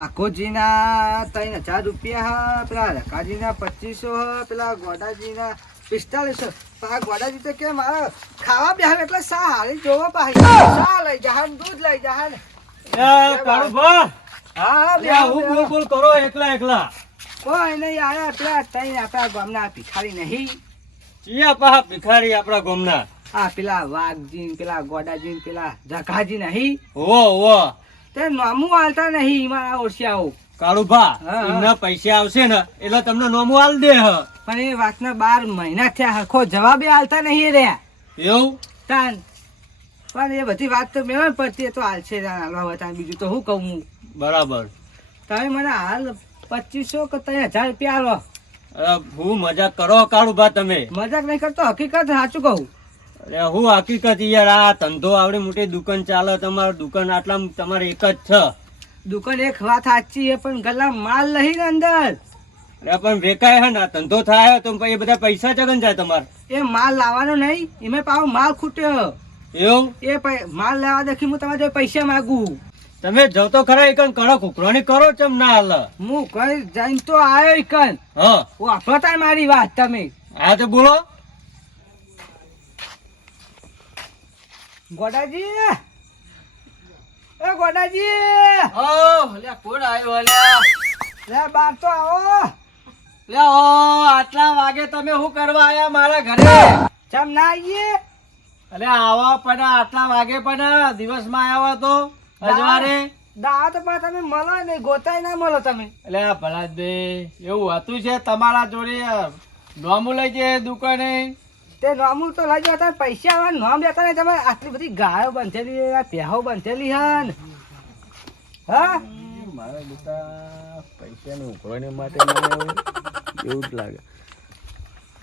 આખોજીના 3000 રૂપિયા, પેલા રકાજીના 2500, પેલા ગોડાજીના 4500. આ ગોડાજી તો કે મારા ખાવા બેહાર એટલે સા હારી જોવો પાહી સા લઈ જહાન, દૂધ લઈ જહાન. બોલ કરો એકલા કોઈ નહીં આયા પેલા તઈ આપણા ગામના ભિખારી નહીં. ભિખારી આપણા ગામના આ પેલા વાઘજી, પેલા ગોડાજી, પેલા રકાજી નહીં. ઓ તે નામું આલતા નહીં મારા ઓળશિયાઓ. કાળુભા એમના પૈસા આવશે ને એટલે તમને નોમું આલ દે. પણ એ વાતના 12 મહિના થયા, હરખો જવાબે આલતા નહીં રહ્યા. એવું તાન પણ એ બધી વાત તો મેં પડતી, એ તો હાલશે બીજું તો શું કહું હું. બરાબર. તમે મને હાલ 2500 કે 3000 રૂપિયા આલો. હું મજાક કરો કાળુભા? તમે મજાક નહીં કરતો, હકીકત સાચું કહું. અરે હું હકીકત યાર, આ ધંધો આવડી મોટી દુકાન ચાલે, તમારી દુકાન આટલા તમારે એક જ છે. દુકાન એક વાત સાચી છે, પણ ગલા માલ નહીં ને અંદર. અરે પણ વેકાય હે ને ધંધો થાય તો એ બધા પૈસા ચગન જાય તમારે. એ માલ લાવવાનો નહીં, એમાં પાછો માલ ખૂટ્યો. એવું? એ માલ લેવા દેખી હું તમારે પૈસા માંગુ. તમે જાવ તો ખરા એકન કડક ઉકરાણી કરો ચમ ના હાલ. હું કઈ જઈને તો આવ્યો એકન. હા વાપરો તાર મારી વાત તમે. હા તો બોલો. ગોડાજી, એ ગોડાજી, લે કોણ આવ્યો? લે બાર તો આવો. લે આટલા વાગે તમે શું કરવા આયા મારા ઘરે? ચમ ના આવીએ? અરે આવો પણ આટલા વાગે પણ દિવસમાં આવ્યા તો અજવારે દા તો પણ તમે મળો નહીં, ગોતાય ના મળો તમે. એટલે ભલાદભાઈ એવું હતું છે તમારા જોડે નોમું લઈ જાય દુકાને? તે નોમું તો લઈ જતા, પૈસા આવવા નોમ લેતા નહીં. તમે આટલી બધી ગાયો બંધેલી, પહેવો બંધેલી હન. હા મારા બેટા પૈસાની ઉઘરાણી માટે એવું જ લાગે.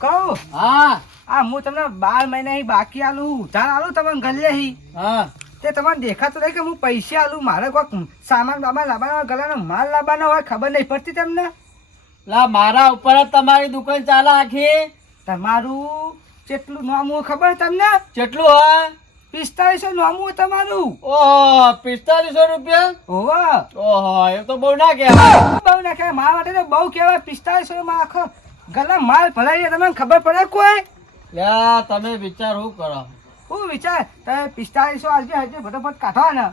કહું હા હું તમને 12 મહિના બાકી આલું, ઉધાર આલું તમને ગલ્લે હી. હા તે તમારે દેખાતું નહીં કે હું પૈસા આલું, મારે કોઈ સામાન બામાન લાવવાનો, ગલાનો માલ લાવવાનો હોય, ખબર નહીં પડતી તમને? લા મારા ઉપર જ તમારી દુકાન ચાલે આખી. તમારું કેટલું નામું ખબર તમને? કેટલું હોય? 4500 નામું તમારું. ઓહો 4500 રૂપિયા? ઓહો ઓહો એ તો બહુ ના કહેવાય. બહુ ના કહેવાય, મારા માટે તો બહુ કહેવાય. 4500 માં આખો ગલા માલ ભરાઈ જાય, તમને ખબર પડે કોઈ? યા તમે વિચાર શું કરો? હું વિચાર તમે 4500 આજે હજી ફટાફટ કાઢો ને.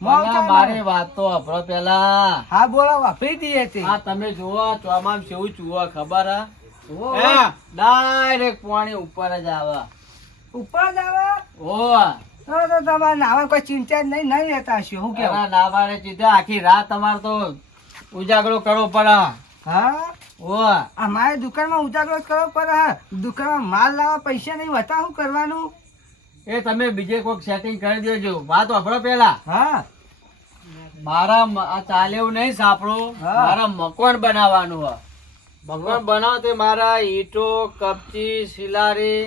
મારી વાત તો અભરો પેલા. હા બોલો, વાપરી દઈએ તે. હા તમે જુઓ ચોમામ કેવું ચુવા ખબર ઓહો, હે? ડાયરેક્ટ પાણી ઉપર જ આવે. ઉપર જ આવે. ઓ તો તમારે નાવા કોઈ ચિંતા જ નહીં રહેતા હશે. શું કેવું? નાવાને સીધા આખી રાત તમારે તો ઉજાગરો કરવો પડે. હા ઓ અમારે દુકાનમાં ઉજાગરો જ કરવો પડે. હા દુકાનમાં માલ લાવવા પૈસા નહીં હોતા, શું કરવાનું? એ તમે બીજે કોઈક સેટિંગ કરી દેજો. વાત વાપરો પેલા. હા મારા આ ચાલે એવું નહીં સાંભળો. હા. મારા મકાન બનાવવાનું હોય. મકાન બનાવો તે મારા ઈટો, કપચી, સિલારી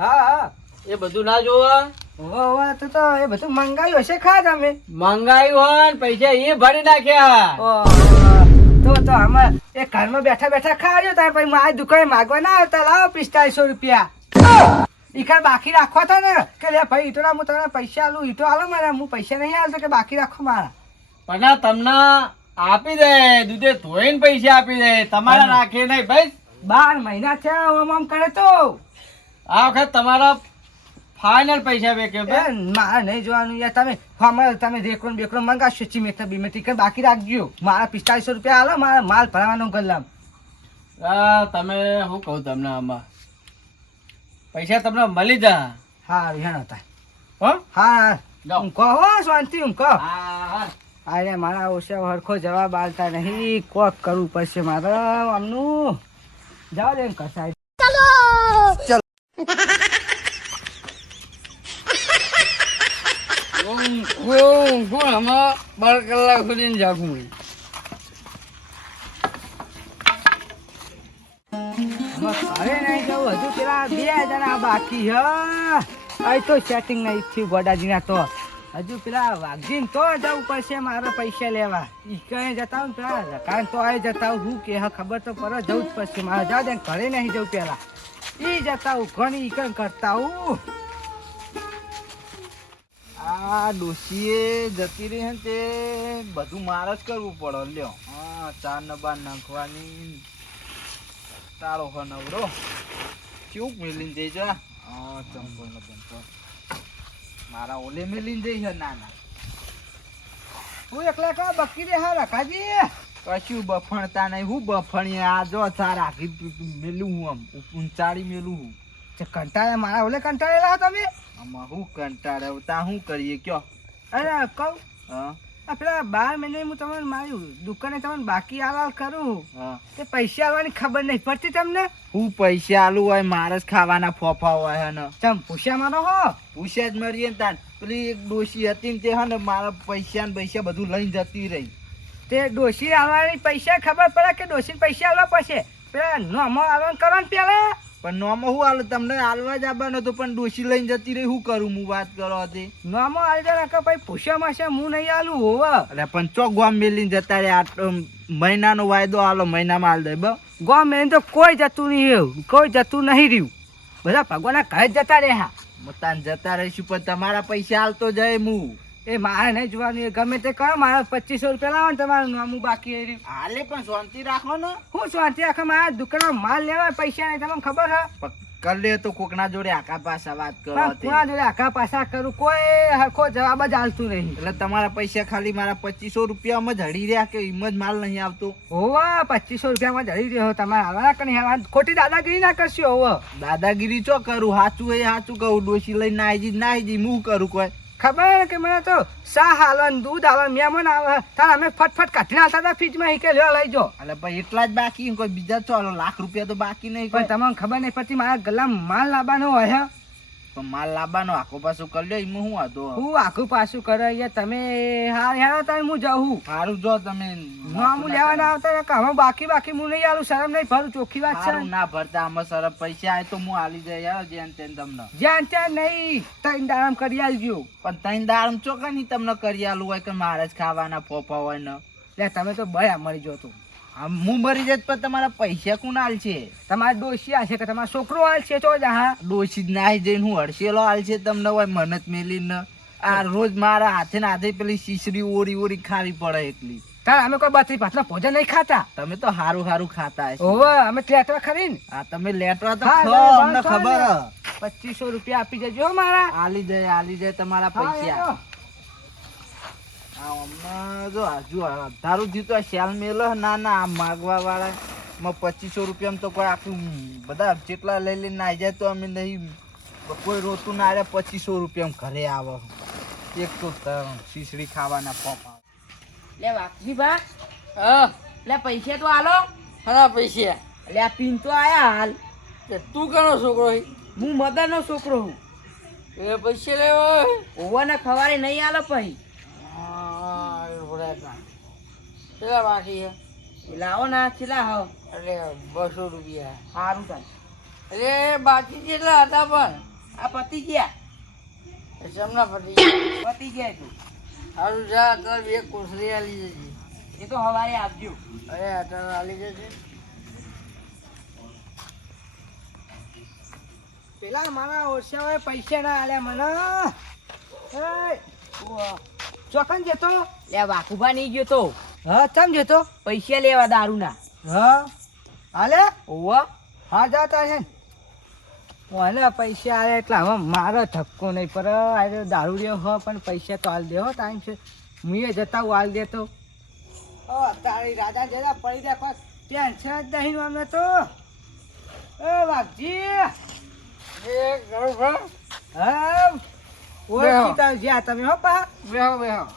હા હા એ બધું ના જોવા. ઓહો, તો એ બધું મંગાવ્યું હશે ખા તમે? મંગાયું હોય ને પૈસા એ ભરી નાખ્યા. ઓહો, તો અમે એ ઘરમાં બેઠા બેઠા ખાજો તાર પછી મારી દુકાને માગવા ના આવતા. લાવો 4500 રૂપિયા. ઈકર બાકી રાખવા હતા ને કે લે ભાઈ ઈટો હું તમને પૈસા આલું, ઈટો આલો મારા, હું પૈસા નહીં આલતો કે બાકી રાખો મારા. પણ તમને આપી દે, દૂધે ધોઈને પૈસા આપી દે, તમારા રાખે નહીં ભાઈ. 12 મહિના થયા આમ કરે તો. આ વખત તમારા ફાઇનલ પૈસા વેકે એ મારે નહીં જોવાનું યાર. તમે અમારે તમે રેકરો બેકરો મંગાવશો, ચીમેટા બીમેટી કે બાકી રાખજો. મારા 4500 રૂપિયા આલો, મારા માલ ભરાવાનો ગલ્લામ. તમે શું કહું તમને આમાં પૈસા તમને મળી જા. હા હેણ હતા. હો હા જાઓ. હું કહો શાંતિ, હું કહો. હા અરે મારા ઓછા હરખો જવાબ આલતા નહીં, કોક કરવું પડશે મારે આમનું. જાઓ દે કસાય. ચલો હું આમાં 12 કલાક સુધી જાગું. હવે નહીં જવું, હજુ પેલા 2 જણા બાકી હ. અહીં તો સેટિંગ નહીં થયું ગોડાજીના. તો હજુ પેલા વાઘજી તો જવું પડશે મારે પૈસા લેવા. ઈ કઈ જતા હું પેલા રકાન તો આવી જતા હું કે ખબર તો પડે, જવું જ પડશે મારે. જાવ દે ઘરે નહીં જવું પેલા. ઈ જતા હું ઘણી ઈ કઈ કરતા હું. આ ડોશીએ જતી રહી ને તે બધું મારે જ કરવું પડે લ્યો. હા, ચાર ને બાર નાખવાની તારો હ નવરો કેવું મેલીને જઈ જા. હા, ચંપલ ને ચંપલ મારા ઓલે મેલીને જઈ છે. ના ના હું એકલા કા બકી દે હા રખાજી. કશું બફણતા નહીં. હું બફણીએ આ જો ચાર રાખી મેલું હું આમ ઊંચાડી મેલું હું. કંટાળે મારા ઓલે કંટાળેલા તમે. આમાં હું કંટાળે તા શું કરીએ કયો. અરે કહું હા પેલા 12 મહિને હું તમને મારી દુકાને તમને બાકી આલાલ કરું હા તે પૈસા આવવાની ખબર નહીં પડતી તમને. હું પૈસા આલુ હોય મારે જ ખાવાના ફોફા હોય હે ને. ચમ પૂછ્યા મારો હો પૂછ્યા જ મરીએ ને તાન પેલી એક ડોશી હતી ને તે હે ને મારા પૈસા ને પૈસા બધું લઈને જતી રહી. તે ડોશી આવવાની પૈસા ખબર પડે કે ડોશી પૈસા આલવા પડશે. પેલા નોમો આવવાનું કરો ને પેલા. પણ નોમાં શું હાલ તમને હાલવા જ આવવાનો હતો પણ ડોશી લઈને જતી રહી. શું કરું હું વાત કરો હતી. નોમો આવી જાય કે ભાઈ પૂછ્યા માસે હું નહીં આલું હોવ. એટલે પણ ચોક ગામ મેલીને જતા રહે. આ મહિનાનો વાયદો હાલો મહિનામાં હાલ દે બ ગામ મેં તો કોઈ જતું નહીં એવું કોઈ જતું નહીં રહ્યું. બધા ભગવાનના ઘરે જ જતા રહ્યા. તાન જતા રહીશું પણ તમારા પૈસા હાલતો જાય હું. એ મારે નહીં જોવાનું ગમે તે કરો મારે 2500 રૂપિયા લાવો ને તમારું નામું બાકી એ રહ્યું. હાલે પણ શાંતિ રાખો ને. હું શાંતિ આખા મારા દુકાનમાં માલ લેવા પૈસા નહીં તમને ખબર હે. કલે તો કોકના જોડે આખા પાસા વાત કરો. કોના જોડે આખા પાસા કરું કોઈ હરખો જવાબ જ હાલતું નહીં. એટલે તમારા પૈસા ખાલી મારા 2500 રૂપિયામાં જ હડી રહ્યા કે એમ જ માલ નહીં આવતો. હોવા 2500 રૂપિયામાં જડી રહ્યો તમારે હાલવાના કઈ ખોટી દાદાગીરી ના કરશો. હોવ દાદાગીરી ચો કરું. સાચું એ સાચું કહું. ડોશી લઈને નાઈ જી હું કરું કોઈ ખબર કે મને તો શા હાલન દૂધ હાલન મહેમાન આવે તાર અમે ફટફટ કાઢીને આવતા હતા ફ્રીજમાં હીકે લ્યો લઈ જો. એટલે ભાઈ એટલા જ બાકી કોઈ બીજા ચાલો લાખ રૂપિયા તો બાકી નહીં. પણ તમને ખબર નહીં પડતી મારા ગલામાં માલ લાવવાનો હોય. પણ માલ લાવવાનો આખો પાછો કરી લ્યો એમાં શું હતો. હું આખું પાછું કરે તમે હા હેરા તાર હું જાઉં. સારું જો તમે હું લેવાના આવતા કે હવે બાકી હું નહીં આલું શરમ નહીં ભરું ચોખ્ખી વાત છે. ના ભરતા આમાં સર પૈસા આવે તો હું હાલી જાય યાર જેન તેન તમને. જ્યાં ત્યાં નહીં તઈને દારામ કરી આલજો. પણ તઈને દારામ ચોકા નહીં તમને કરી આલું હોય કે મારે જ ખાવાના ફોફા હોય ને. એટલે તમે તો બયા મરી જો તું. હું મરી જાય પણ તમારા પૈસા કોણ હાલ છે. તમારા ડોશી હાલ છે કે તમારો છોકરો હાલ છે તો હા ડોશી જ નાહી જઈને હું હડસેલો હાલ છે તમને હોય મહેનત મેલીને. આ રોજ મારા હાથે ને હાથે પેલી શીશરી ઓરી ખાવી પડે એકલી. તાર અમે કોઈ 32 ભોજન નહીં ખાતા. તમે તો હારું ખાતા હશો. ઓવે અમે લેટવા ખરી ને. હા તમે લેટવા તો હા, ખો અમને ખબર. 2500 રૂપિયા આપી જજો મારા. હાલી જાય તમારા પૈસા. જો હજુ તારું જીતો શાલ મેલો. ના આ માગવા વાળા માં 2500 રૂપિયામાં તો કોઈ આખું બધા જેટલા લઈ લઈને આવી જાય તો અમે નહીં કોઈ રોતું ના આવે. 2500 રૂપિયામાં ઘરે આવે. એક તો શીશડી ખાવાના પોપા. લે વાપસી બા લે પૈસા તો આલો. ખરા પૈસા લે આ પીન તો આયા હાલ. તું કનો છોકરો હું મદરનો છોકરો હું. એ પૈસા લેવા ઓવાને ખવારે નહીં આલો પછી. કેટલા બાકી છે. લાવો ના છેલા હો એટલે 200 રૂપિયા. સારું થાય. એટલે બાકી કેટલા હતા પણ આ પતી ગયા સમના પડી પતી ગયા તું. સારું જા અત્યારે એક કોસરી આલી જજે. એ તો હવારે આપજો. અરે અત્યારે આલી જજે. પેલા મારા ઓછા પૈસા ના આલ્યા મને. ચોકન જતો લે વાકુભા નહીં ગયો તો હા ચમ જતો પૈસા લેવા દારૂ ના. હા હાલે ઓવા હા જાતા છે મને પૈસા આલે એટલે હવે મારો ધક્કો નહીં પર આ દારૂ રહ્યો હો પણ પૈસા તો હાલ દેવો ટાઈમ છે. હું એ જતા હું હાલ દેતો. તારી રાજા જરા પડી દે કોઈ ટેન્શન જ નહીં અમને તો. એ વાઘજી એ ગળો હા ઓળખી તો જ્યાં તમે હો પા બેહો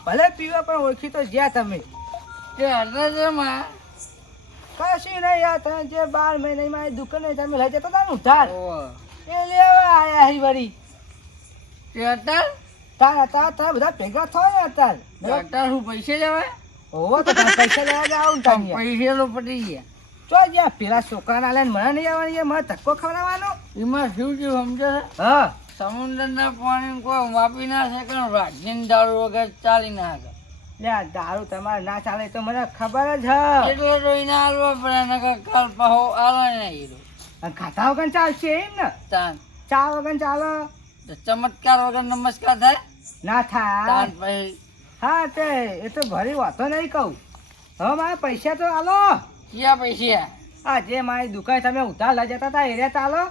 ભલે પીવા પણ ઓળખી તો જ્યાં તમે. તે અડધા કશું નહીં યાર તમે જે 12 મહિને મારી દુકાને તમે લઈ જતા હતા ને ઉધાર એ લેવા આયા હી વળી. તે અડધા તારા બધા ભેગા થયો ને અત્યારે. અડધા હું પૈસા લેવા ઓહો તો તમે પૈસા લેવા જાવ ને તમે પૈસા તો પડી ગયા. ચો જ્યાં પેલા છોકરાના લઈને મને નહીં આવવાની યાર મને ધક્કો ખવડાવવાનો. એમાં શું સમજે હા સમુદ્રના પાણી કોઈ વાપી ના શકે ને રાજ્યની દારૂ વગર ચાલી ના શકે. લ્યા દારૂ તમારે ના ચાલે તો મને ખબર જ હ. એટલે તો એને હાલવા પડે ને કાલ પાહો આલો ને હીરો. અને ખાતા વગર ચાલશે એમ ને. તાન ચા વગર ચાલો તો ચમત્કાર વગર નમસ્કાર થાય. ના થાય તાર પછી હા તે એ તો ભરી વાતો નહીં કહું. હવે મારા પૈસા તો આલો. ક્યાં પૈસા? આ જે મારી દુકાન તમે ઉધાર લઈ જતા હતા એરિયા ચાલો.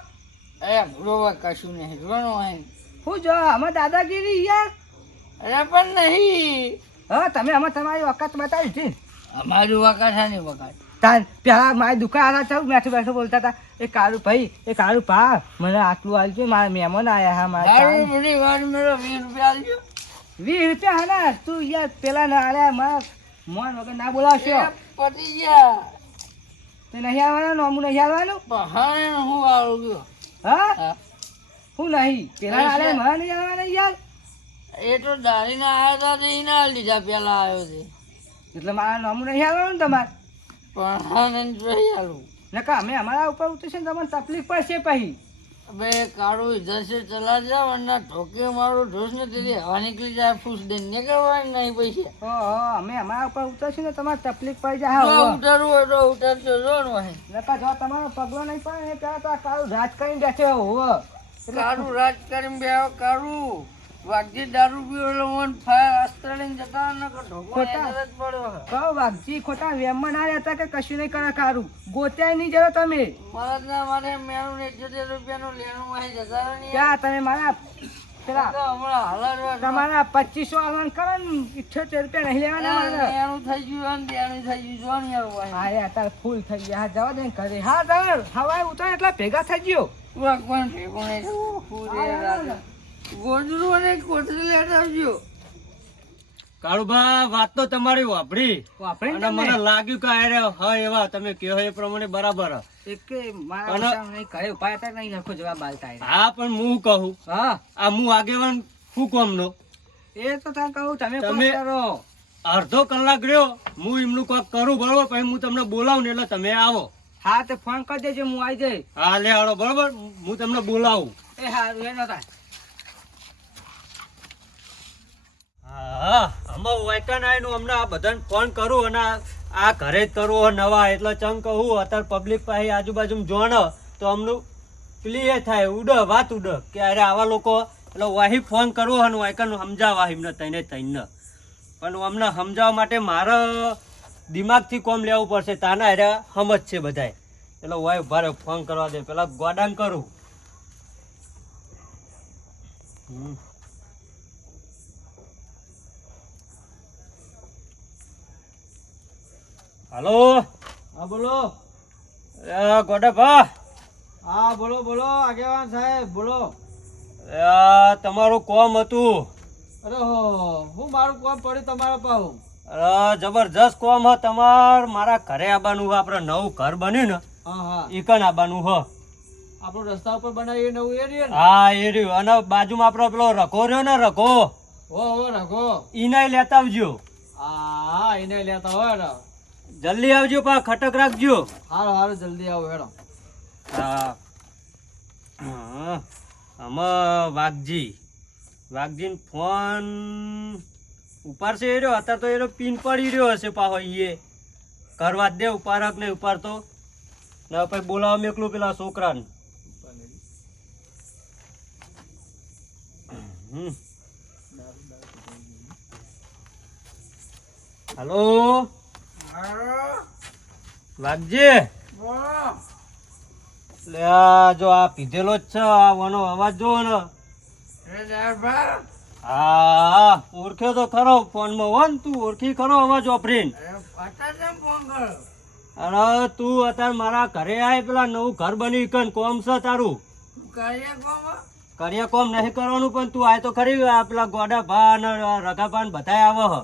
અરે બરોબર કશું નહીં જોવાનું હોય. હું જો અમે દાદાગીરી યાર. અરે પણ નહીં. હા તમે અમે તમારી વખત બતાવી છે. અમારી વખત છે ને વખત. તાર પેલા મારી દુકાન આવ્યા છો બેઠો બેઠો બોલતા હતા એ કાળું ભાઈ એ કાળું ભા મને આટલું આલજો મારા મહેમાન આયા હા મારા મારી કામ. બધી વાર મેળો 20 રૂપિયા આલજો. 20 રૂપિયા હા ના તું યાર પેલા ના આલ્યા મારા મોન વગર ના બોલાવશો. એ પતી ગયા. તે નહીં આવવાનું નોમું નહીં આવવાનું. બહાને હું આવું ગયો. હા હા. હું નહીં પેલા ના આલ્યા મારા નહીં આવવાનું યાર. એ તો દાડીના આવ્યા હતા તો એના લીધા પેલા આવ્યો છે. એટલે મારા નોમું નહીં આવવાનું ને તમારે. પણ હા નહીં રહી આલું. નકા અમે અમારા ઉપર ઉતરશે ને તમને તકલીફ પડશે પછી. અબે કાળું ઇધર से चला जा वरना ठोके मारो ढोस ने तेरी हवा निकली जाए फूस दे निकलवा नहीं पैसे ઓહો અમે અમારા ઉપર ઉતરશું ને તમારે તકલીફ પડી જાય. जो હા उतरવું હોય તો ઉતરજો જો ને ભાઈ. નકા જો તમારો પગલો નહીં પડે ને ત્યાં તો આ કાળું રાજ કરીને બેઠો હોવ. કાળું રાજ કરીને બેહો કાળું વાગજી દારૂ પીવો એટલે મન ફાયર અસ્ત્ર લઈને જતા ન કે ઢોકો ખોટા. નજર જ પડ્યો હે. કહો વાઘજી ખોટા વેમમાં ના રહેતા કે કશું નહીં કરે કારું ગોત્યાય નહીં જરો તમે. મરદના મારે મેનું ને 71 રૂપિયાનું લેણું વાહી જતા રહો ને ત્યાં તમે મારા પેલા તો હમણાં હાલરવા તમારા 2500 આલવાન કરો ને 78 રૂપિયા નહીં લેવાના મારે. લેણું થઈ ગયું અને દેણું થઈ ગયું જો ને યાર વાહી. હા યાર તાર ફૂલ થઈ ગયા. હા જવા દે ને ઘરે. હા તાર હવાય ઉતર એટલે ભેગા થઈ ગયો. ભગવાન ભેગું નહીં થયું. ફૂલે રાજા. ગોદડું અને કોથળી લેતા આવજો. કાળુભા વાત તો તમારી વાપરી વાપરી અને મને લાગ્યું કે અરે હા એવા તમે કહો એ પ્રમાણે બરાબર હ. એક મારા કામ નહીં કરે ઉપાય હતા નહીં આખો જવાબ આલતા એ. હા પણ હું કહું હા આ હું આગેવાન શું કોમનો એ તો તાર કહું તમે કોણ તમે- કરો. અડધો કલાક રહ્યો હું એમનું કોક કરું બરોબર પછી હું તમને બોલાવું ને એટલે તમે આવો. હા તે ફોન કરી દેજો હું આવી જઈશ. હા લે હાલો બરોબર હું તમને બોલાવું. એ હારું એનો તાર. હા અમે વાયકાન આવીને અમને આ બધાને ફોન કરું અને આ ઘરે જ કરવો નવા એટલે ચમ કહું અત્યારે પબ્લિક પાસે આજુબાજુ જોણ તો અમનું પેલી એ થાય ઉડ વાત ઉડ કે અરે આવા લોકો એટલે વાહી ફોન કરવો અને વાયકાન સમજાવવા એમને તઈને તઈને પણ અમને સમજાવવા માટે મારે દિમાગથી કોમ લેવું પડશે તાના અરે સમજ છે બધાય એટલે વાય ભારે ફોન કરવા દે પેલા ગોડાન કરું. હાલો હા બોલો. ગોડાભા હા બોલો બોલો આગેવાન સાહેબ બોલો. તમારું કોમ હતું. અરે હો હું મારું કામ પડ્યું તમારા પાહુ. જબરજસ્ત કોમ હ તમાર મારા ઘરે આવવાનું હ આપણે નવું ઘર બન્યું ને હા હા ઈકન આવવાનું હ. આપણો રસ્તા ઉપર બનાવીએ નવું એ રહ્યું ને. હા એ રહ્યું અને બાજુમાં આપણો પેલો રઘો રહ્યો ને રઘો હો રાખો. ઈનાય લેતા આવજો. હા એને લેતા હોય ને. જલ્દી આવજો પા ખટક રાખજો. હારું હારું જલ્દી આવો હેડો. હા આમાં વાઘજી ફોન ઉપાડશે એ રહ્યો અત્યારે તો એનો પિન પડી રહ્યો હશે પાહો એ કરવા જ દે ઉપાડક નહીં ઉપાડતો ને પછી બોલાવા મેકલું પેલા છોકરાને. હલો વાઘજી લે આ જો આ પીધેલો જ છે આ વાનો અવાજ જોવો ને. હા ઓળખ્યો તો ખરો ફોનમાં હો ને તું ઓળખી ખરો અવાજ વાપરીને. અરે તું અત્યારે મારા ઘરે આય પેલા નવું ઘર બની કન કોમ છે તારું. કર્યા કોમ નહીં કરવાનું પણ તું આય તો ખરી આ પેલા ગોડા ભા ને રઘા ને બધાય આવે હ.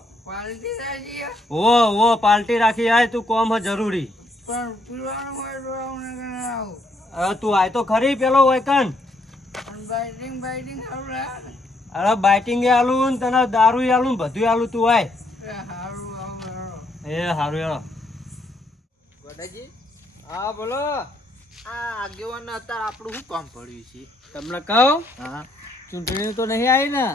ઓ પાર્ટી રાખી આય તું કોમ હ જરૂરી. અરે તું આય તો ખરી પેલો હોય કન. અરે બાઇટિંગ એ આલું ને તને દારૂ આલું ને બધું આલું તું આય. એ હારું યાર. ગોડાજી હા બોલો. આ આગેવાન અત્યારે આપણું શું કામ પડ્યું છે તમને કહું હા ચૂંટણી તો નહીં આવી ને.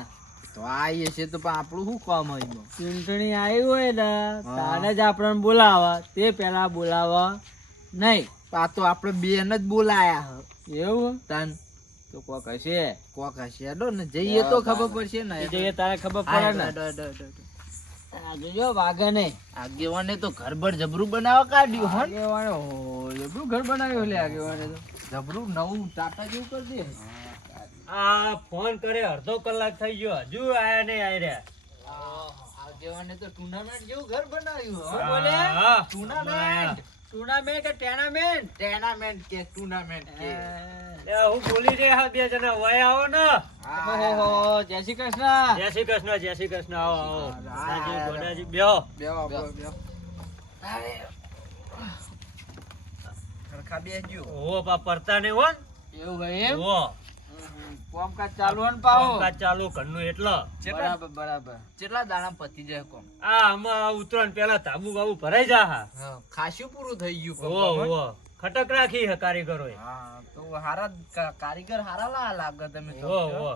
તો આવીએ છે તો પણ આપણું શું કામ હોય એમાં? ચૂંટણી આવી હોય ને તાને જ આપણને બોલાવા તે પેલા બોલાવા નહીં. આ તો આપણે બેન જ બોલાયા હ એવું તન તો કોક હશે. કોક હશે હેડો ને જઈએ તો ખબર પડશે ને એ તારે ખબર પડે ને. આ જોજો વાગે નહીં. આગેવાને તો ઘર બર જબરું બનાવવા કાઢ્યું હો ને. આગેવાને જબરું ઘર બનાવ્યું લે આગેવાને તો. જબરું નવું ટાટા જેવું કરી દે. આ ફોન કરે અડધો કલાક થઈ ગયો હજુ આયા નહીં આયર્યા. આગેવાને તો ટુર્નામેન્ટ જેવું ઘર બનાવ્યું હો. બોલે હા, ટુર્નામેન્ટ ટુર્નામેન્ટ કે ટેનામેન્ટ? ટેનામેન્ટ કે ટુર્નામેન્ટ કે લે, હું બોલી રહ્યા બે જણા વય આવો ને. ઓહો, જય શ્રી કૃષ્ણ. જય શ્રી કૃષ્ણ, જય શ્રી કૃષ્ણ. આવો આવો સાજી, ગોડાજી, બેહો. બેહો બેહો. ખરખા બેસજો. ઓહો, પા પડતા નહીં હો ને? એવું ભાઈ એમ? ઓહો, કામકાજ ચાલુ હે ને પાહો. કામકાજ ચાલુ ઘરનું એટલે. બરાબર બરાબર. કેટલા દાણા પતી જાય કોમ? આ આમાં ઉતરણ પેલા તાબુ બાબુ ભરાઈ જા હા. ખાસું પૂરું થઈ ગયું કોમ. ઓહો ઓહો, ખટક રાખી હે કારીગરોએ. હા તો હારા કારીગર હારા લાગે તમે તો. ઓહો ઓહો,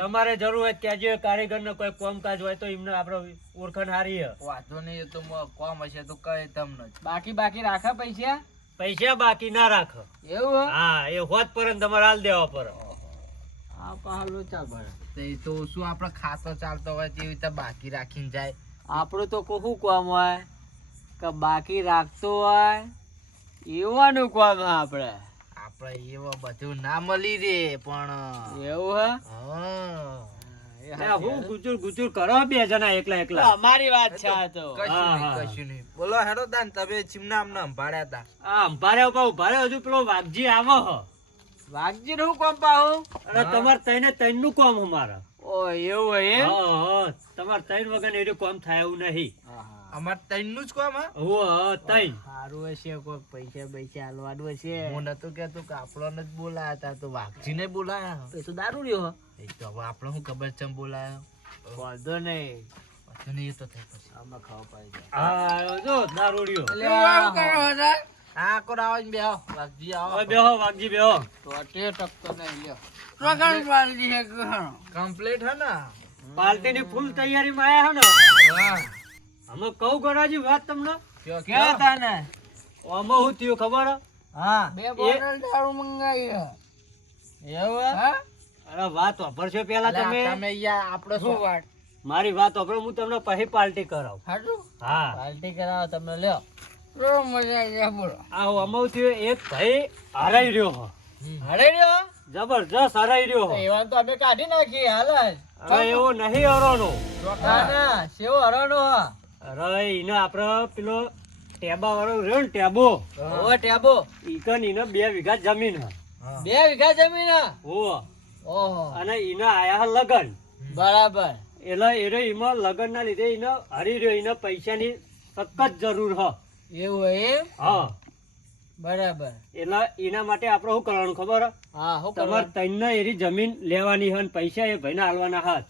તમારે જરૂર હોય ત્યાં જે કારીગર ને કોઈ કામકાજ હોય તો એમને આપણે ઓળખાણ હારી હે. વાંધો નહીં, એ તો કોમ હશે તો કહે તમને જ. બાકી રાખા પૈસા? પૈસા બાકી ના રાખ. એવું હે? હા, એ હોત પર તમારે હાલ દેવા પર. આ પાહા લોચા ભરે. તો એ તો શું આપણે ખાતો ચાલતો હોય તેવી રીતે બાકી રાખીને જાય. આપણું તો કોહું કામ હોય કે બાકી રાખતો હોય એવાનું કામ હે આપણે. આપણે એવા બધું ના મળી રે પણ એવું હે? હા લે, હું ગુચુર ગુચુર કરો બે જણા એકલા તો એકલા. અમારી વાત છે આ તો. કશું હા, નહીં હા. કશું નહીં. બોલો હેડો દાન તમે ચીમના અમને સંભાળ્યા હતા. આ અંભારે ઉભા હજુ પેલો વાઘજી આવો હો. વાઘજી નું કામ પાહું? અને તમારે તઈને તૈન નું કામ અમારા. ઓ એવું હે એમ? તમારે તૈન વગર એનું કામ થાય એવું નહીં. અમાર ત્રણનું જ કામ હા. તૈન સારું હશે, કોઈ પૈસા હાલવાનું હશે. હું નતું કેતો કે આપણને જ બોલાયા હતા તો વાઘજીને બોલાયા. એ તો દારૂ રહ્યો. એ તો હવે આપણે શું ખબર ચમ બોલાયા. વાંધો નહીં. વાંધો નહીં, એ તો થઈ પછી. આમાં ખાવા પાડી જાય. હા, જો દારૂડિયો. હા કોણ આવો ને બેહો. વાઘજી આવો. હવે બેહો વાઘજી બેહો. તો તે ટકતો નહીં લ્યો. કમ્પ્લીટ હે ને. પાર્ટી ની ફૂલ તૈયારી માં આયા હે ને. હા અમે કહું ગોરાજી વાત તમને. કયો ક્યાં હતા ને? આમાં શું થયું ખબર હે? હા. 2 બોટલ દારૂ મંગાવી. એવું હે? અરે વાત વાપરશો પેલા તમે. તમે યાર આપણે શું વાત. મારી વાત વાપરો, હું તમને પછી પાર્ટી કરાવું. હાચું? હા, પાર્ટી કરાવો તમે લ્યો. બહુ મજા આવી જાય બોલો. આ આમાં થયું એક ભાઈ હરાઈ રહ્યો હો. હરે રહ્યો? જબરજસ્ત હરાઈ રહ્યો હો. એવા તો અમે કાઢી નાખી હાલ જ. હવે એવો નહીં હરાનો. ના ના, સેવો હરાનો હે. અરે એને આપડે પેલો ટેબા વાળો રહ્યો ને ટેબો. ઓવે ટેબો. ઈકન એને 2 વીઘા જમીન હે. 2 વીઘા જમીન હે? ઓહો. ઓહો. અને એને આયા હે લગન. બરાબર. એટલે એમાં લગન ના લીધે એને હરી રહ્યો. એને પૈસાની સખત જરૂર હ. એવું હે એમ? હા, બરાબર. એટલે એના માટે આપણે શું કરવાનું ખબર હે? હા, હું તમારે તઈને એરી જમીન લેવાની હે ને પૈસા એ ભાઈને આલવાના હાથ.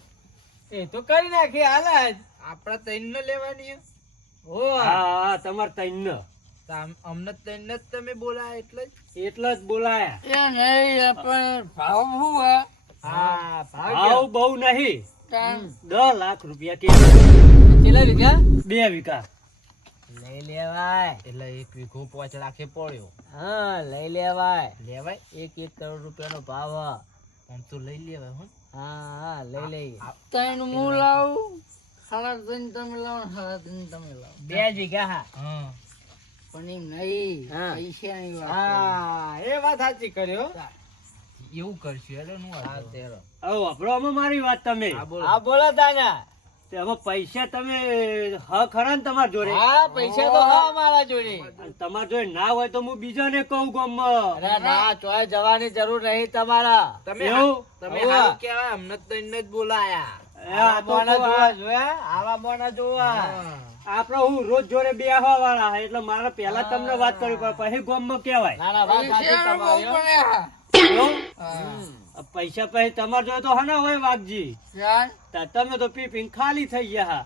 એ તો કરી નાખી હાલ જ. આપણે ત્રણ લેવાની હે. ઓ હા, તમારે તઈને તો અમને ત્રણ જ તમે બોલાયા એટલે જ. એટલે જ બોલાયા. એ નહીં પણ ભાવ શું હે? હા ભાવ બહુ નહીં, 10 લાખ રૂપિયા કે કેટલા વીઘા? 2 વીઘા. લઈ લેવાય. એટલે 1 વીઘો 5 લાખે પડ્યો. હા, લઈ લેવાય. લેવાય 1 કરોડ રૂપિયાનો ભાવ હે. આમ તો લઈ લેવાય હો. હા, લઈ લઈએ. ત્રણ હું લાવું, 3.5 તમે લાવો, 3.5 તમે લાવો. 2 વીઘા હા. હા પણ એમ નહીં, હા. પૈસાની વાત. હા, એ વાત સાચી કર્યો. એવું કરશું હેડો નું હા, તેરો. હવે વાપરો આમાં મારી વાત તમે. હા, બોલો તાના. તે હવે પૈસા તમે હ ખરા ને તમારા જોડે? હા, પૈસા તો હા અમારા જોડે. અને તમારા જોડે ના હોય તો હું બીજાને કહું ગામમાં. અરે ના, ચોય જવાની જરૂર નહીં તમારા. તમે એવું? તમે હોવે. હારું કહેવાય, અમને ત્રણ જ બોલાયા. એ આ તો મોના કહું, જોવા જોયા, આવા મોના જોવા. આપણે હું રોજ જોડે બેહવા વાળા હે, એટલે મારે પહેલા તમને વાત કરવી પડે, પછી ગામમાં કહેવાય. ના ના, વાત સાચી તમારી હો. એવું? હા. પૈસા પછી તમારે જોડે તો હના હોય વાઘજી. ચાલ. તમે તો પી પીને ખાલી થઈ ગયા હા.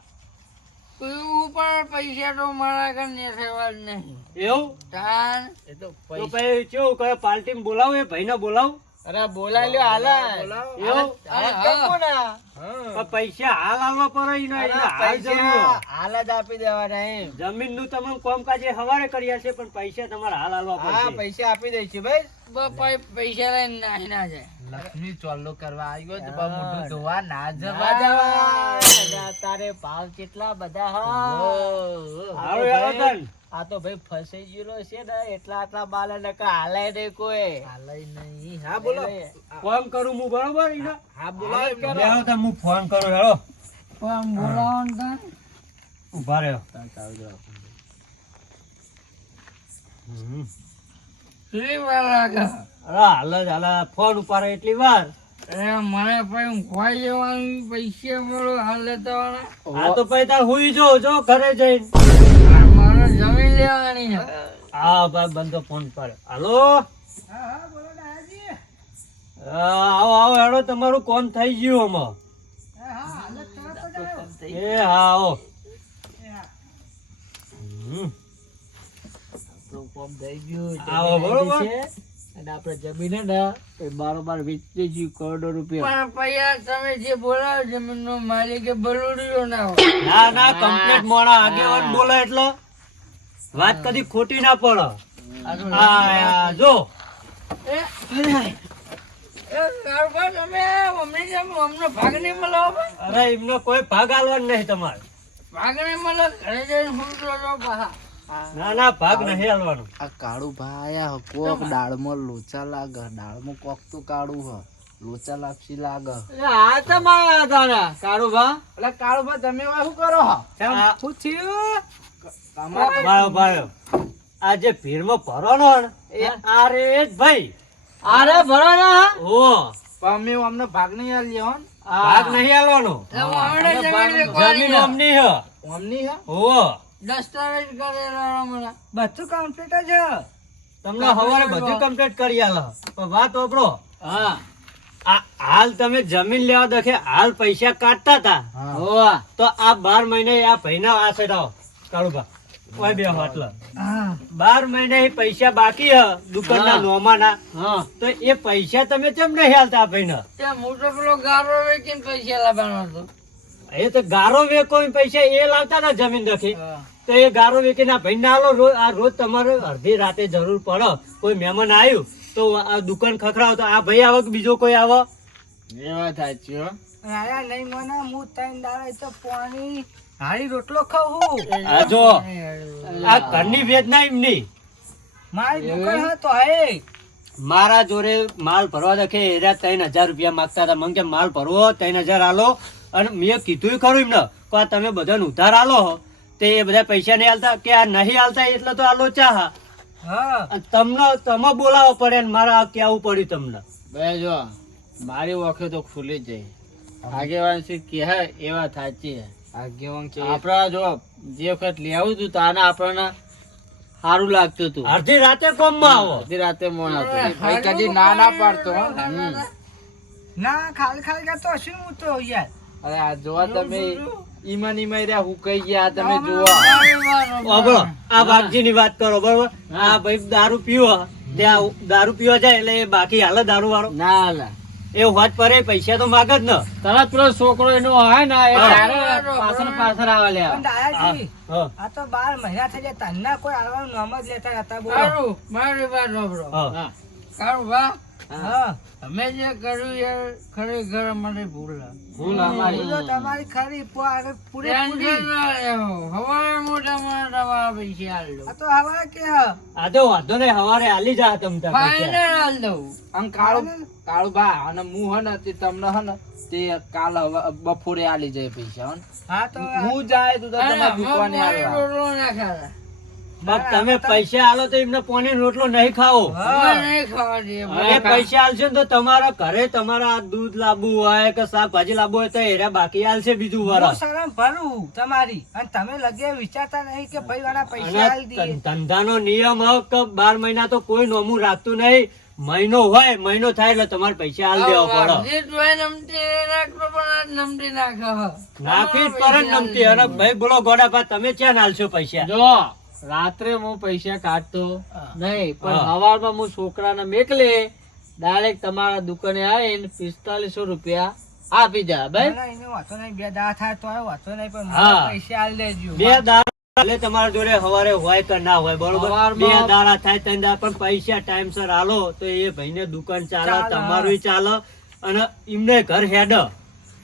પીવું પણ પૈસા તો મારા ઘર રહેવા જ નહીં. એવું? તાન. એ તો તો પૈસા પછી કેવું કરે, પાર્ટીમાં બોલાવો, એ ભાઈને બોલાવો. અરે બોલાઈ લ્યો હાલ જ. બોલાવો. એવું? અરે કપો ના. હા પણ પૈસા હાલ હાલવા પડે ઈને, અરે એને હાલ જરૂર. પૈસા હાલ જ આપી દેવાના એમ. જમીન નું તમે કામકાજ એ હવારે કર્યા છે, પણ પૈસા તમારે હાલ હાલવા હા, પડશે. પૈસા આપી દઈશું ભાઈ. પૈસા લઈને નાહી ના જાય. લક્ષ્મી ચોલ્લો કરવા આવ્યો તો બા મોઢું ધોવા ના જવા જવા તારે ભાવ કેટલા બધા હારું હેડો તન. આ તો ભાઈ ફસાઈ ગયેલો છે ને એટલા આટલા બાલા નકા હાલાય નહીં કોઈ હાલય નહીં. હા બોલો. ફોન કરું હું બરોબર ઈને? હા બોલો એમ કરો. બેહો તો હું ફોન કરું હેડો. પણ બોલાવો ને તાન. ઊભા રહ્યો. હમ. કેટલી વાર લાગે અરે હાલ જ હાલ ફોન ઉપાડે એટલી વાર. મને પછી ખોઈ જવાનું પૈસા મળો હાલે તો આ તો પછી તાર હુઈ જો ઘરે જઈને. મારે જમીન લેવાની છે હા ભાઈ બંધો ફોન પાડે. હાલો આવો આવો હેડો તમારું કોમ થઈ ગયું આમાં. એ હા આવો. હમ. કોમ થઈ ગયું આવો બરોબર. અને આપણે જમીન ને એ બારોબાર વેચી ગયું કરોડો રૂપિયા પણ પૈયા તમે જે બોલાવો જમીન નો માલિક બલુડિયો ના હોય ના ના કમ્પ્લીટ મોડા આગેવાન બોલે એટલે વાત કદી ખોટી ના પડે. આ જો અમને ભાગ નહીં મળો અરે એમનો કોઈ ભાગ આલવાનો નહીં તમારે. ભાગ નહીં મળો ઘરે જઈને ફૂટો છો પાછા ના ના ભાગ નહીં આલવાનો. આ કાળું ભાઈ આ કોક દાળમાં લોચા લાગે. દાળમાં કોક તો કાળું હ લોચા લાપસી લાગે. આ તમારા હતા કારુભા એટલે કાળું ભાઈ તમે એવા શું કરો હો? આ- શું થયું? ભાયો ભાયો આ જે ભીડમાં ભરવાનો ને એ આ રે જ ભાઈ. અરે ભરાના ઓ પણ અમે અમને ભાગ નહીં આલ્યો હો ને. ભાગ નહીં આલવાનો. જમીન અમની હે. અમની હે? ઓ દસ્તાવેજ કરેલા મને બધું કમ્પ્લીટ જ છે. તમને હવારે બધું કમ્પ્લીટ કરી આલો. પણ વાત વાપરો. હા આ હાલ તમે જમીન લેવા દખે હાલ પૈસા કાઢતા હતા હા. તો આ 12 મહિને આ ભાઈના આ સેટાઓ કાળુભા ઓય બે એટલે હા 12 મહિને એ પૈસા બાકી હ દુકાનના નોમાના. હા તો એ પૈસા તમે કેમ નહીં હાલતા આ ભાઈને? ત્યાં મોટો પેલો ગારો વેચીને પૈસા લાવવાનો હતો એ તો ગારો વેકો પૈસા એ લાવતા હતા જમીન દખે. તો એ ગારો વેચીને આ ભાઈને આલો. આ રોજ તમારે અડધી રાતે જરૂર પડે કોઈ મહેમાન આવ્યું તો આ દુકાન ખખડાવો તો આ ભાઈ આવે કે બીજો કોઈ આવે? એ વાત સાચી હો. અરે નહીં મને હું ત્રણ દાડા તો પાણી હારી રોટલો ખાઉં. આ જો આ ઘરની વેદના એમની. મારી દુકાન હતો હે મારા જોડે માલ ભરવા દખે એરા 3000 રૂપિયા માંગતા હતા. મને કે માલ ભરવો 3000 આલો. અને મેં કીધું ખરું એમને કે આ તમે બધાને ઉધાર આલો હો તે એ બધા પૈસા નહીં આલતા કે આ નહીં આલતા એટલે તો આ લોચા હા. હા અને તમને તમે બોલાવો પડે ને મારે આ કહેવું પડ્યું તમને. બે જો મારી વખત તો ખુલી જ જાય. આગેવાન છે કે હે એ વાત સાચી હે. આગેવાન કે આપણા જો જે વખત લેવું હતું તાને આપણને સારું લાગતું હતું. અડધી રાતે કોમમાં આવો. અડધી રાતે મોણ હતું. ભાઈ કદી ના ના પાડતો હો. ના ખાલી ખાલી કરતો શું હું તો યાર. અરે આ જોવા તમે ઈમાન ઈમાઈ રહ્યા હું કઈ ગયા તમે જોવા. વાપરો આ વાઘજીની વાત કરો બરોબર. આ ભાઈ દારૂ પીવો ત્યાં દારૂ પીવા જાય એટલે એ બાકી હાલે દારૂ વાળો ના હાલે. એ વાત પરે પૈસા તો માગ જ ને. તરત પેલો છોકરો એનો હોય ને એ હા. પાછળ પાછળ આવે લે. પણ દાદાજી હા આ તો 12 મહિના થઈ ગયા તન્ના કોઈ આવવાનું નામ જ લેતા હતા બોલો. કારું મારી વાત સાંભળો હા કારુભા હા અમે જે કર્યું યાર ખરેખર અમારી ભૂલ ભૂલ અમારી. ભૂલો તમારી ખરી પૂરેપૂરી. હવારે મોટા મોટા તમારા પૈસા હાલ દઉં આ તો હવા કે હા. આ તો વાંધો નહીં હવારે હાલી જા તમ તાર પૈસા. ફાઇનલ હાલ દઉં આમ કાળું બા અને હું હે ને તે તમને હે ને તે કાલ બપોરે આલી જાય પૈસા હો ને. હા તો હું જાય તો તમારી દુકાને આવવા. રોટલો ના ખાતા બાપ તમે પૈસા આલો તો એમને પોણી રોટલો નહીં ખાવો. અમે નહીં ખાવા દઈએ અને પૈસા આલશે ને તો તમારા ઘરે તમારા દૂધ લાવવું હોય કે શાકભાજી લાવવું હોય તો એરા બાકી આલશે બીજું હું વરસ. શરમ ભરું તમારી અને તમે લગે વિચારતા નહીં કે ભાઈ વાળા પૈસા અને આલી દઈએ. ધંધાનો નિયમ હવે કે 12 મહિના તો કોઈ નોમું રાખતું નહીં. મહિનો હોય મહિનો થાય એટલે તમારે પૈસા આલ દેવા પડે. નાખી જ પડે ને નમતી. અને ભાઈ બોલો ગોડાભા તમે ક્યાં આલશો પૈસા? જો રાત્રે હું પૈસા કાઢતો નહીં પણ હા. સવારમાં હું છોકરાને મેકલે ડાયરેક્ટ તમારા દુકાને આવીને 4500 રૂપિયા આપી જા ભાઈ. ના, ના, એને વાંધો નહીં. બે દાડા થાય તો વાંધો નહીં પણ હા. મને પૈસા આલી દેજો. બે દાડા ભલે તમારા જોડે સવારે હોય કે ના હોય બરોબર, સવારમાં 2 દાડા થાય 3 દાડા, પણ પૈસા ટાઈમસર આલો તો એ ભાઈને દુકાન ચાલે, ચાલે. તમારું ચાલે અને એમને ઘર હેડ.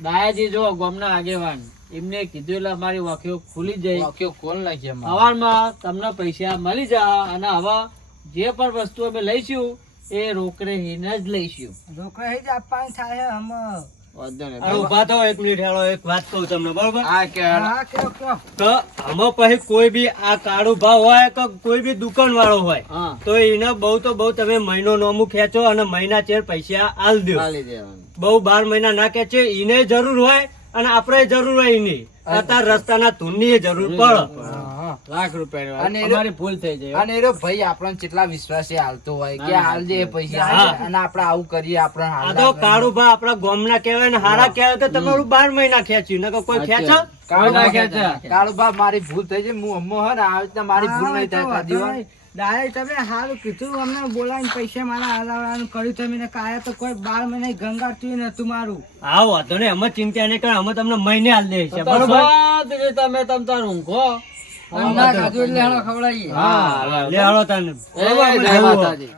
દાયાજી જો ગામના આગેવાન એમને કીધું એટલે અમારી વાક્યો ખુલી જાય. વાક્યો કોણ નાખી અમારે? સવારમાં તમને પૈસા મળી જાય અને હવે જે પણ વસ્તુ અમે લઈશું એ રોકડે હીને જ લઈશું. રોકડા જ આપવાનું થાય હમ. વાંધો નહીં. હવે ઊભા થો, 1 મિનિટ હેડો, એક વાત કહું તમને બરોબર, આ કે હા કયો કયો. તો આમાં પછી કોઈ બી આ કાળુ ભાવ હોય કે કોઈ બી દુકાન વાળો હોય હા તો એને બહુ તો બહુ તમે મહિનો નોમું ખેંચો અને મહિના ચેર પૈસા આલ દો. ચાલી દેવાનું. બહુ 12 મહિના ના ખેંચે, એને જરૂર હોય અને આપણે જરૂર હોય એની. અત્યારે રસ્તાના ધૂનની જરૂર પડે. હા. લાખ રૂપિયા અને અમારી ભૂલ થઈ જાય. અને એનો ભાઈ આપણને કેટલા વિશ્વાસે હાલતો હોય કે ના, હાલ દે પૈસા હા. અને આપણે આવું કરીએ આપણે આ હાલ તો કાળુ ભાઈ આપણા ગામના કહેવાય ને હારા કહેવાય તો તમારું 12 મહિના ખેંચ્યું, નકર કોઈ ખેંચો? કાળુબા મારી ભૂલ થઈ છે, હું અમ્મો હે ને આવી રીતના મારી ભૂલ નહીં થાય હા, તો કદી હો. વાંધો નહીં. ડાયરેક્ટ તમે સારું કીધું, અમને બોલાવીને પૈસા મારા હલાવવાનું કર્યું તમે ને કાયા તો કોઈ 12 મહિના ગંગારતું નતું મારું. હા વાંધો નહીં, અમે ચિંતા નહીં કરે, અમે તમને મહિને હાલ દે છે તો બરોબર. શાંતિથી તમે તમ તાર ઊંઘો. ના ખાધું એટલે હાલો ખવડાવીએ. હા લે હાલો તને એ જય માતાજી.